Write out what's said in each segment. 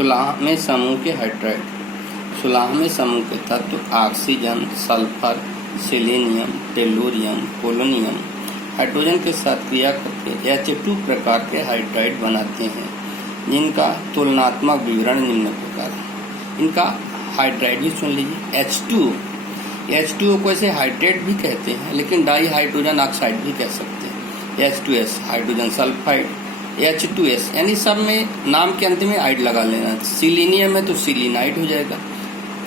सुलाहमें समूह के हाइड्राइड। सुलाहमें समूह के तत्व oxygen, sulphur, selenium, tellurium, polonium hydrogen के साथ क्रिया करके H2 प्रकार के हाइड्राइड बनाते हैं, जिनका तुलनात्मक विवरण निम्न प्रकार है। इनका हाइड्राइड भी सुन लीजिए। H2O को ऐसे हाइड्रेट भी कहते हैं, लेकिन डाई हाइड्रोजन ऑक्साइड भी कह सकते हैं। H2S हाइड्रोजन सल्फाइड, H2S यानी सब में नाम के अंत में आइड लगा लेना। सिलीनियम है तो सिलीनाइड हो जाएगा।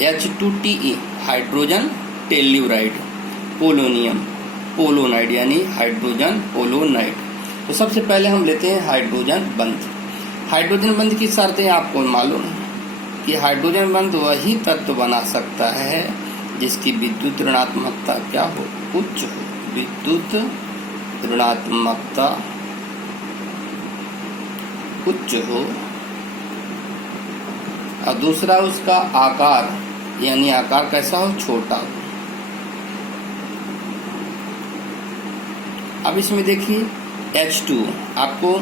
H2TE हाइड्रोजन टेल्यूराइड, पोलोनियम पोलोनाइड यानी हाइड्रोजन पोलोनाइड। तो सबसे पहले हम लेते हैं हाइड्रोजन बंध। हाइड्रोजन बंध की शर्तें आपको मालूम है कि हाइड्रोजन बंध वही तत्व बना सकता है जिसकी विद्युत ऋणात्मकता क्या हो, उच्च हो। विद्युत ऋणात्मकता उच्च हो, और दूसरा उसका आकार यानी आकार कैसा हो, छोटा हो। अब इसमें देखिए H2 आपको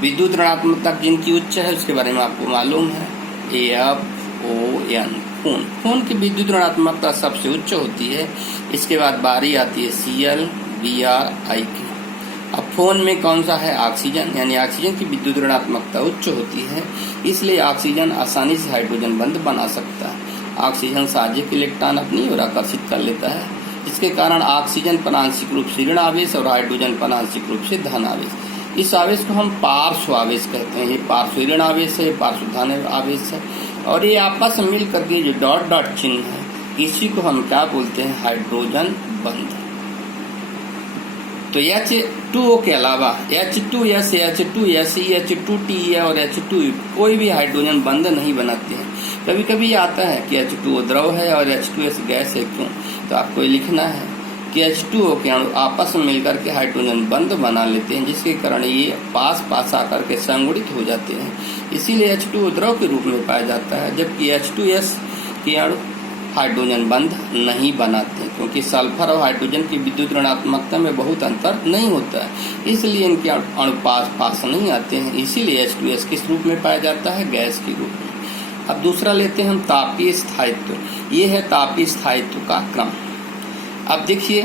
विद्युत ऋणात्मकता जिनकी उच्च है उसके बारे में आपको मालूम है। AFON फोन की विद्युत ऋणात्मकता सबसे उच्च होती है। इसके बाद बारी आती है Cl, Br, I की। अब फोन में कौन सा है, ऑक्सीजन, यानी ऑक्सीजन की विद्युत ऋणात्मकता उच्च होती है, इसलिए ऑक्सीजन आसानी से हाइड्रोजन बंध बना सकता है। ऑक्सीजन साजिक इलेक्ट्रॉन अपनी ओर आकर्षित कर लेता है, इसके कारण ऑक्सीजन पर आंशिक रूप से ऋण आवेश और हाइड्रोजन पर आंशिक रूप से धन आवेश। इस आवेश को हम पार्श्व आवेश कहते हैं। ये पार्श्व ऋण आवेश है, पार्श्व धन आवेश है, और ये आपस में मिल करके जो डॉट डॉट चिन्ह है, इसी को हम क्या बोलते हैं, हाइड्रोजन बंध। तो H2O के अलावा H2S, H2Se, H2TE और H2U कोई भी हाइड्रोजन बंध नहीं बनाते हैं। कभी कभी आता है कि H2O द्रव है और H2S गैस है, क्यों? तो आपको ये लिखना है कि H2O के अणु आपस में मिलकर के हाइड्रोजन बंध बना लेते हैं, जिसके कारण ये पास पास आकर के संगुणित हो जाते हैं, इसीलिए H2O द्रव के रूप में पाया जाता है। जबकि H2S के अणु हाइड्रोजन बंध नहीं बनाते, क्योंकि सल्फर और हाइड्रोजन की विद्युत ऋणात्मकता में बहुत अंतर नहीं होता है, इसलिए इनके अणु पास पास नहीं आते हैं, इसीलिए H2S किस रूप में पाया जाता है, गैस के रूप में। अब दूसरा लेते हैं हम तापीय स्थायित्व। ये है तापीय स्थायित्व का क्रम। अब देखिए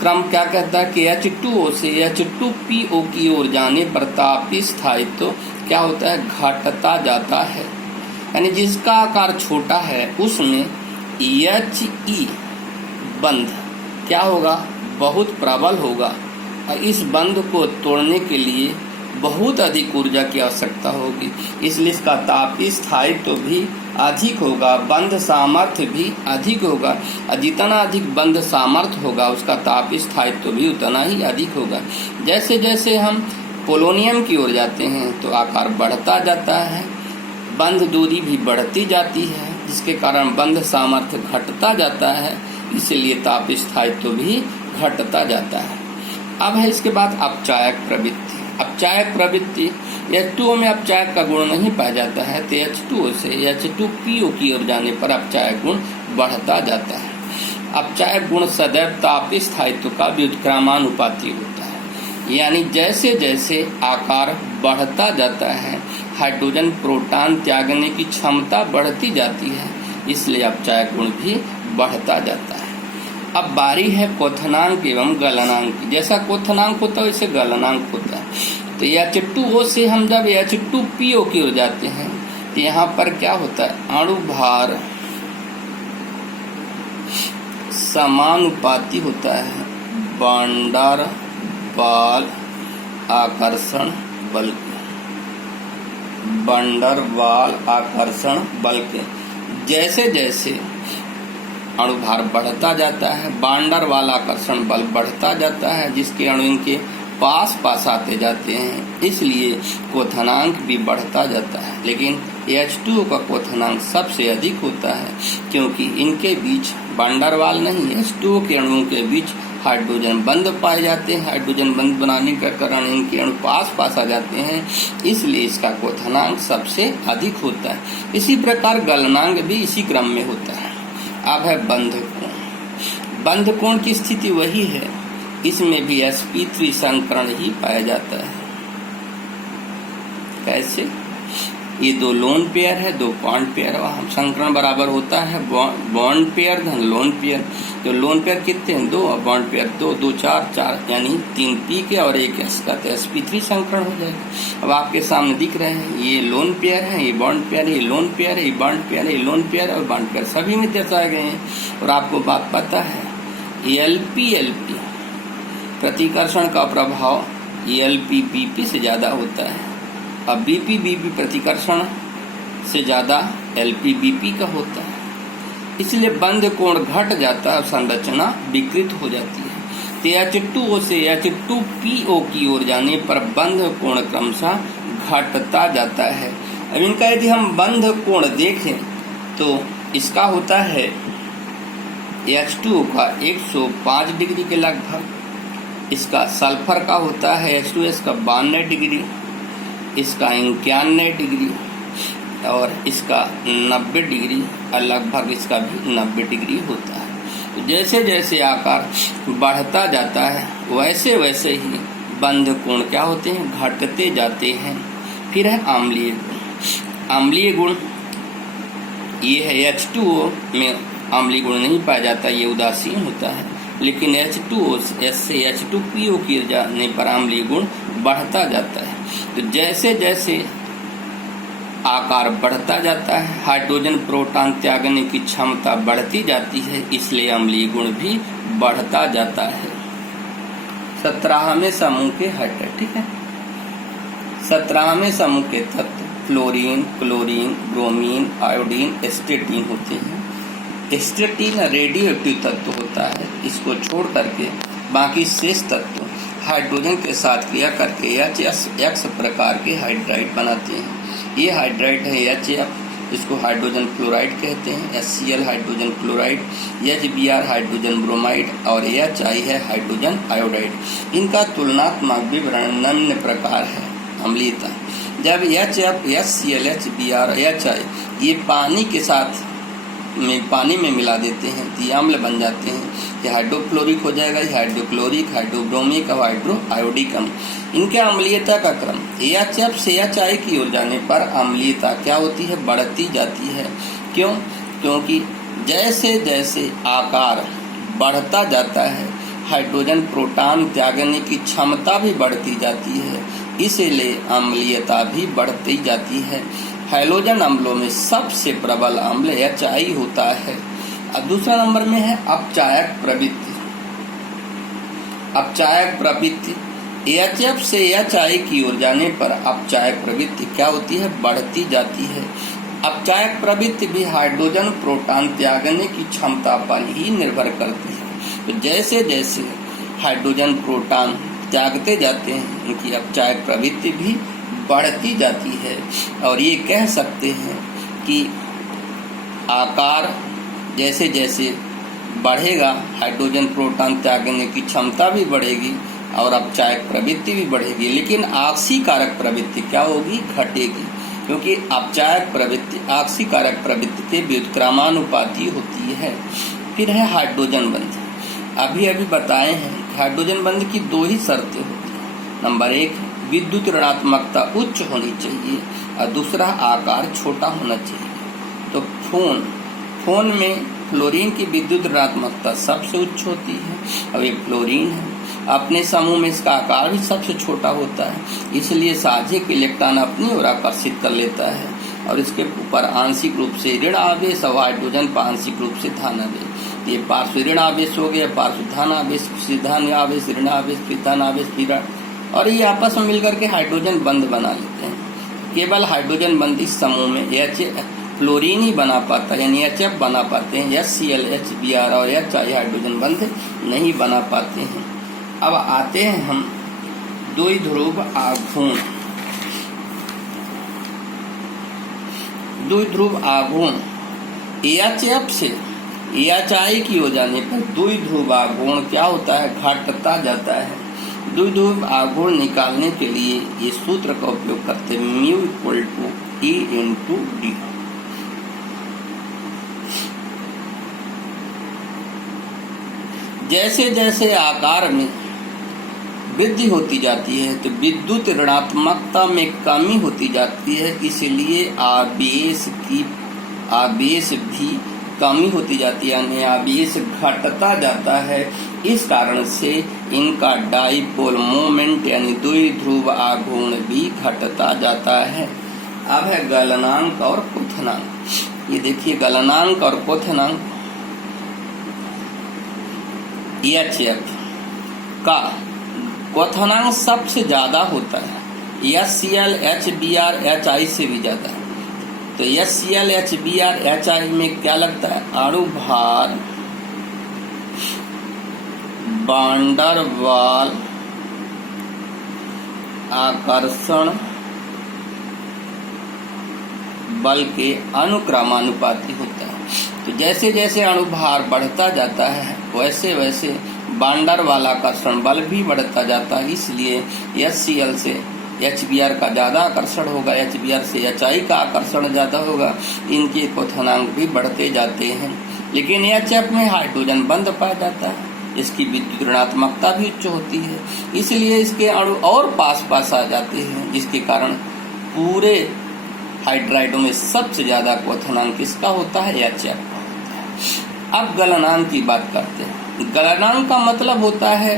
क्रम क्या कहता है कि H2O से H2PO की ओर जाने पर तापीय स्थायित्व क्या होता है, घटता जाता है। यानी जिसका आकार छोटा है उसमें He बंध क्या होगा, बहुत प्रबल होगा, और इस बंध को तोड़ने के लिए बहुत अधिक ऊर्जा की आवश्यकता होगी, इसलिए इसका तापीय स्थायित्व भी अधिक होगा, बंध सामर्थ्य भी अधिक होगा, और जितना अधिक बंध सामर्थ्य होगा उसका तापीय स्थायित्व भी उतना ही अधिक होगा। जैसे जैसे हम पोलोनियम की ओर जाते हैं तो आकार बढ़ता जाता है, बंध दूरी भी बढ़ती जाती है, जिसके कारण बंध सामर्थ्य घटता जाता है, इसलिए तापीय स्थायित्व भी घटता जाता है। अब है इसके बाद अपचायक प्रवृत्ति। अपचायक प्रवृत्ति H2O में अपचायक का गुण नहीं पाया जाता है, तो H2O से H2PO की ओर जाने पर अपचायक गुण बढ़ता जाता है। अपचायक गुण सदैव तापीय स्थायित्व का व्युत्क्रमानुपाती होता है, यानी जैसे जैसे आकार बढ़ता जाता है हाइड्रोजन प्रोटॉन त्यागने की क्षमता बढ़ती जाती है, इसलिए अपचायक गुण भी बढ़ता जाता है। अब बारी है क्वथनांक एवं गलनांक की। जैसा क्वथनांक होता है वैसे गलनांक होता है। तो H2O से हम जब H2PO की ओर जाते हैं तो यहाँ पर क्या होता है, अणु भार समानुपाती होता है वैन डर वाल आकर्षण बल के। वैन डर वाल आकर्षण बल के जैसे जैसे अणु भार बढ़ता जाता है, वैन डर वाल आकर्षण बल बढ़ता जाता है, जिसके अणु इनके पास पास आते जाते हैं, इसलिए क्वथनांक भी बढ़ता जाता है। लेकिन H2O का क्वथनांक सबसे अधिक होता है, क्योंकि इनके बीच वैन डर वाल नहीं, H2O के अणुओं के बीच हाइड्रोजन बंध पाए जाते हैं। हाइड्रोजन बंध बनाने के कारण इनके अणु पास पास आ जाते हैं, इसलिए इसका क्वथनांक सबसे अधिक होता है। इसी प्रकार गलनांक भी इसी क्रम में होता है। अब है बंध कोण। बंध कोण की स्थिति वही है, इसमें भी sp3 संकरण ही पाया जाता है। कैसे? ये दो लोन पेयर है, दो बॉन्ड पेयर, और संकरण बराबर होता है बॉन्ड पेयर धन लोन पेयर। तो लोन पेयर कितने हैं? 2, और बॉन्ड पेयर 2, 2 4 4, यानी 3 पी के और 1 एस का, तो sp3 संकरण हो जाएगा। अब आपके सामने दिख रहे हैं, ये लोन पेयर है, ये बॉन्ड पेयर है, ये लोन पेयर है, ये बॉन्ड पेयर है, ये लोन पेयर और बॉन्ड पेयर सभी में दर्शाए गए हैं। और आपको बात पता है, LP प्रतिकर्षण का प्रभाव LP से ज्यादा होता है, अब BP प्रतिकर्षण से ज्यादा LP का होता है, इसलिए बंध कोण घट जाता है, संरचना विकृत हो जाती है। तो H2O से H2PO की ओर जाने पर बंध कोण क्रमशः घटता जाता है। अब इनका यदि हम बंध कोण देखें तो इसका होता है H2O का 105 डिग्री के लगभग, इसका सल्फर का होता है H2S का 92 डिग्री, इसका 91 डिग्री और इसका 90 डिग्री, और लगभग इसका भी 90 डिग्री होता है। तो जैसे जैसे आकार बढ़ता जाता है वैसे वैसे ही बंध कोण क्या होते हैं? घटते जाते हैं। फिर है अम्लीय गुण। अम्लीय गुण ये है H2O में अम्लीय गुण नहीं पाया जाता, ये उदासीन होता है, लेकिन H2O से H2PO किए जाने पर अम्लीय गुण बढ़ता जाता है। तो जैसे जैसे आकार बढ़ता जाता है, हाइड्रोजन प्रोटॉन त्यागने की क्षमता बढ़ती जाती है, इसलिए अम्लीय गुण भी बढ़ता जाता है। 17वें समूह के हाइड्राइड, ठीक है। 17वें समूह के तत्व फ्लोरीन, क्लोरीन, ब्रोमीन, आयोडीन, एस्टेटीन होते हैं। एस्टेटीन रेडियो एक्टिव तत्व होता है, इसको छोड़ करके बाकी शेष तत्व हाइड्रोजन के साथ क्रिया करके HX प्रकार के हाइड्राइड बनाते हैं। ये हाइड्राइड है HF, इसको हाइड्रोजन फ्लोराइड कहते हैं, HCl hydrogen chloride, HBr hydrogen bromide और HI है हाइड्रोजन आयोडाइड। इनका तुलनात्मक विवरण निम्न प्रकार है। अम्लीयता, जब HF, HCl, HBr, HI ये पानी में मिला देते हैं तो ये अम्ल बन जाते हैं। ये हाइड्रोक्लोरिक हो जाएगा, ये हाइड्रोक्लोरिक, हाइड्रोब्रोमिक और हाइड्रोआयोडिकम। इनके अम्लीयता का क्रम HF से HI की ओर जाने पर अम्लीयता क्या होती है? बढ़ती जाती है। क्यों? क्योंकि जैसे जैसे आकार बढ़ता जाता है हाइड्रोजन प्रोटॉन त्यागने की क्षमता भी बढ़ती जाती है, इसलिए अम्लीयता भी बढ़ती जाती है। हैलोजन अम्लों में सबसे प्रबल अम्ल HI होता है। अब दूसरा नंबर में है अपचायक प्रवृत्ति। अपचायक प्रवृत्ति HF से HI की ओर जाने पर अपचायक प्रवृत्ति क्या होती है? बढ़ती जाती है। अपचायक प्रवृत्ति भी हाइड्रोजन प्रोटॉन त्यागने की क्षमता पर ही निर्भर करती है। तो जैसे जैसे हाइड्रोजन प्रोटॉन त्यागते जाते हैं उनकी अपचायक प्रवृत्ति भी बढ़ती जाती है। और ये कह सकते हैं कि आकार जैसे जैसे बढ़ेगा हाइड्रोजन प्रोटॉन त्यागने की क्षमता भी बढ़ेगी और अपचायक प्रवृत्ति भी बढ़ेगी, लेकिन ऑक्सीकारक प्रवृत्ति क्या होगी? घटेगी, क्योंकि अपचायक प्रवृत्ति ऑक्सीकारक प्रवृत्ति के व्युत्क्रमानुपाती होती है। फिर है हाइड्रोजन बंध। अभी बताए हैं हाइड्रोजन बंध की 2 ही शर्तें होती हैं। नंबर 1, विद्युत ऋणात्मकता उच्च होनी चाहिए और दूसरा आकार छोटा होना चाहिए। तो फोन में फ्लोरीन की विद्युत ऋणात्मकता सबसे उच्च होती है और ये फ्लोरीन है। अपने समूह में इसका आकार भी सबसे छोटा होता है, इसलिए साझेक इलेक्ट्रॉन अपनी ओर आकर्षित कर लेता है और इसके ऊपर आंशिक रूप से ऋण आवेश और हाइड्रोजन पर आंशिक रूप से धन आवेश। ये पार्श्व ऋण आवेश हो गया, पार्श्व धन आवेश, फिर धन आवेश, ऋण आवेश, फिर धन आवेश, फिर और ये आपस में मिलकर के हाइड्रोजन बंध बना लेते हैं। केवल हाइड्रोजन बंध इस समूह में फ्लोरीन ही बना पाता है, यानी HF बना पाते हैं। HCl, HBr और HI हाइड्रोजन बंध नहीं बना पाते हैं। अब आते हैं हम द्विध्रुव आघूर्ण। द्विध्रुव आघूर्ण HF से HI की हो जाने पर द्विध्रुव आघूर्ण क्या होता है? घटता जाता है। द्विध्रुव आघूर्ण निकालने के लिए ये सूत्र का उपयोग करते हैं, μ=E/D। जैसे जैसे आकार में वृद्धि होती जाती है तो विद्युत ऋणात्मकता में कमी होती जाती है, इसलिए आवेश भी कमी होती जाती है, यानी आवेश घटता जाता है। इस कारण से इनका डाइपोल मोमेंट यानी द्विध्रुव आघूर्ण भी घटता जाता है। अब है गलनांक और क्वथनांक। ये देखिए गलनांक और क्वथनांक। HF का क्वथनांक सबसे ज्यादा होता है, HCl HBr HI से भी ज्यादा है। तो HCl HBr HI में क्या लगता है, अणु भार वांडर वाल आकर्षण बल के अनुक्रमानुपाती होता है। तो जैसे जैसे अणुभार बढ़ता जाता है वैसे वैसे वांडर वाल आकर्षण बल भी बढ़ता जाता है, इसलिए HCl से HBr का ज्यादा आकर्षण होगा, HBr से HI का आकर्षण ज्यादा होगा, इनके क्वथनांक भी बढ़ते जाते हैं। लेकिन HF में हाइड्रोजन बंद पाया जाता है, इसकी विद्युत ऋणात्मकता भी उच्च होती है, इसलिए इसके अणु और पास पास आ जाते हैं, जिसके कारण पूरे हाइड्राइडों में सबसे ज्यादा क्वथनांक किसका होता है, HF का होता है। अब गलनांक की बात करते हैं। गलनांक का मतलब होता है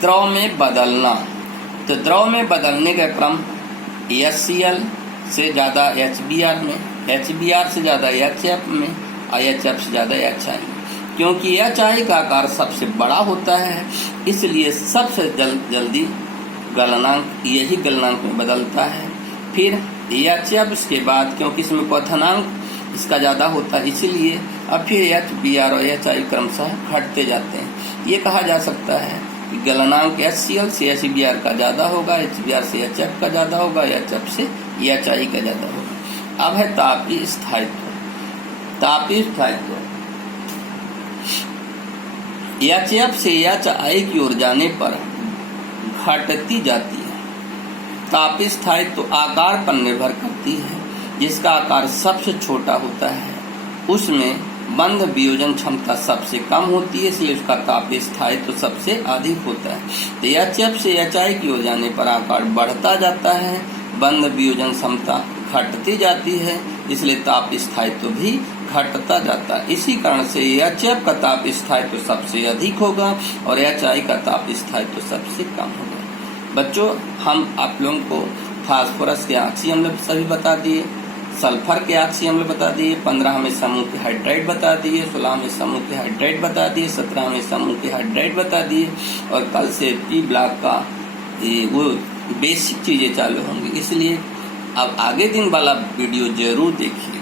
द्रव में बदलना। तो द्रव में बदलने का क्रम HCl से ज्यादा HBr में, HBr से ज्यादा HF में और HF से ज्यादा HI में। क्योंकि HI का आकार सबसे बड़ा होता है, इसलिए सबसे जल्दी गलनांक यही गलनांक में बदलता है। फिर HF के बाद क्योंकि इसमें क्वथनांक इसका ज्यादा होता है, इसीलिए अब फिर HBr और HI क्रमशः घटते जाते हैं। ये कहा जा सकता है कि गलनांक HCl से HBr का ज्यादा होगा, HBr से HF का ज्यादा होगा, HF से HI का ज्यादा होगा। अब है तापीय स्थायित्व। तापीय स्थायित्व HF से HI की ओर जाने पर घटती जाती है। तापीय स्थायित्व आकार पर निर्भर करती है। जिसका आकार सबसे छोटा होता है उसमें बंध वियोजन क्षमता सबसे कम होती है, इसलिए उसका तापीय स्थायित्व सबसे अधिक होता है। तो HF से HI की ओर जाने पर आकार बढ़ता जाता है, बंध वियोजन क्षमता घटती जाती है, इसलिए तापीय स्थायित्व भी घटता जाता है। इसी कारण से HF का तापीय स्थायित्व सबसे अधिक होगा और HI का तापीय स्थायित्व सबसे कम होगा। बच्चों, हम आप लोगों को फास्फोरस के ऑक्सी अम्ल सभी बता दिए, सल्फर के ऑक्सी अम्ल बता दिए, 15वें समूह के हाइड्राइड बता दिए, 16वें समूह के हाइड्राइड बता दिए, 17वें समूह के हाइड्राइड बता दिए, और कल से P ब्लॉक का वो बेसिक चीजें चालू होंगी। इसलिए अब आगे दिन वाला वीडियो जरूर देखिए।